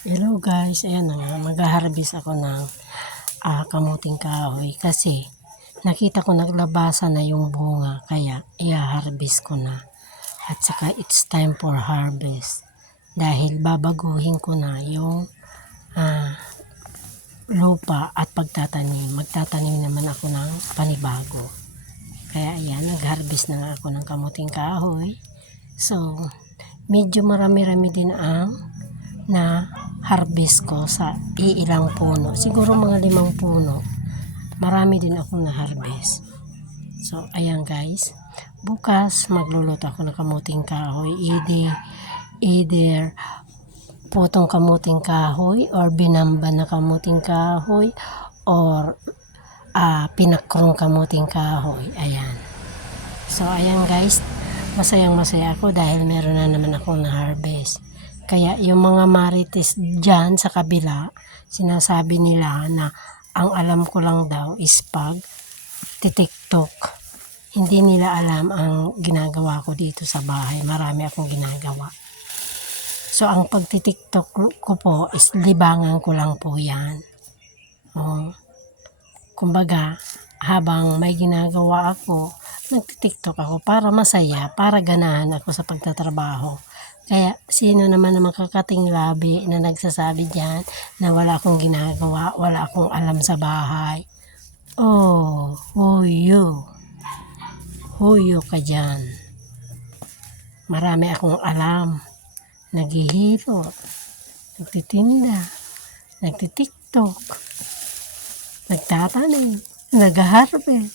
Hello guys, ayan na nga, mag-harvest ako ng kamuting kahoy kasi nakita ko naglabasan na yung bunga kaya i-harvest ko na. At saka it's time for harvest dahil babaguhin ko na yung lupa at pagtatanim. Magtatanim naman ako ng panibago. Kaya ayan, nag-harvest na nga ako ng kamuting kahoy. So, medyo marami-rami din ang na harvest ko sa iilang puno. Siguro mga 5 puno. Marami din akong na-harvest. So, ayan guys. Bukas, magluluto ako ng kamuting kahoy. Either putong kamuting kahoy or binamba na kamuting kahoy or pinakrong kamuting kahoy. Ayan. So, ayan guys. Masayang-masaya ako dahil meron na naman akong na-harvest. Kaya yung mga marites dyan sa kabila, sinasabi nila na ang alam ko lang daw is pag titiktok. Hindi nila alam ang ginagawa ko dito sa bahay. Marami akong ginagawa. So ang pagtitiktok ko po is libangan ko lang po yan. Kumbaga, habang may ginagawa ako, nagtitiktok ako para masaya, para ganahan ako sa pagtatrabaho. Kaya sino naman ang makakating labi na nagsasabi dyan na wala akong ginagawa, wala akong alam sa bahay. Oh, huyo. Huyo ka dyan. Marami akong alam. Naghihiro, nagtitinda, nagtitiktok, nagtatanim, nag-harvest,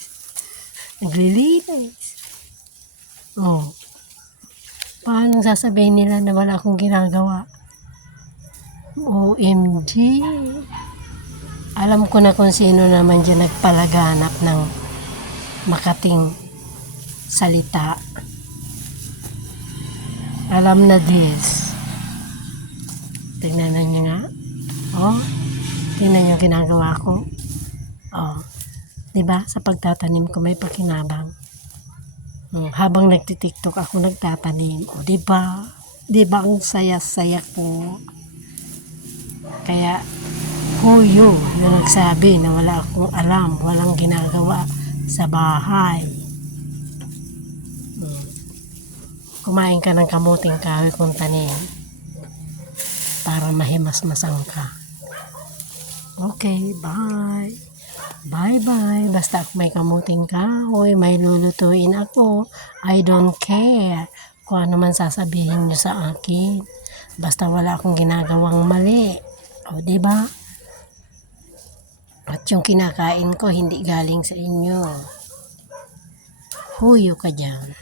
naglilinis. Oh. Paano sasabihin nila na wala akong ginagawa? OMG! Alam ko na kung sino naman dyan nagpalaganap ng makating salita. Alam na this. Tingnan nyo nga. Oh, tingnan nyo ginagawa ko. Oh, diba? Sa pagtatanim ko may pakinabang. Habang nagtitiktok ako nagtatanim. O, diba? Diba ang saya-saya ko? Kaya, huyo na nagsabi na wala akong alam, walang ginagawa sa bahay. Kumain ka ng kamuting kahoy kung tanim para mahimasmasang ka. Okay, bye. Bye-bye. Basta ako may kamuting kahoy, may lulutuin ako. I don't care kung ano man sasabihin nyo sa akin. Basta wala akong ginagawang mali. O, diba? At yung kinakain ko, hindi galing sa inyo. Huyo ka dyan.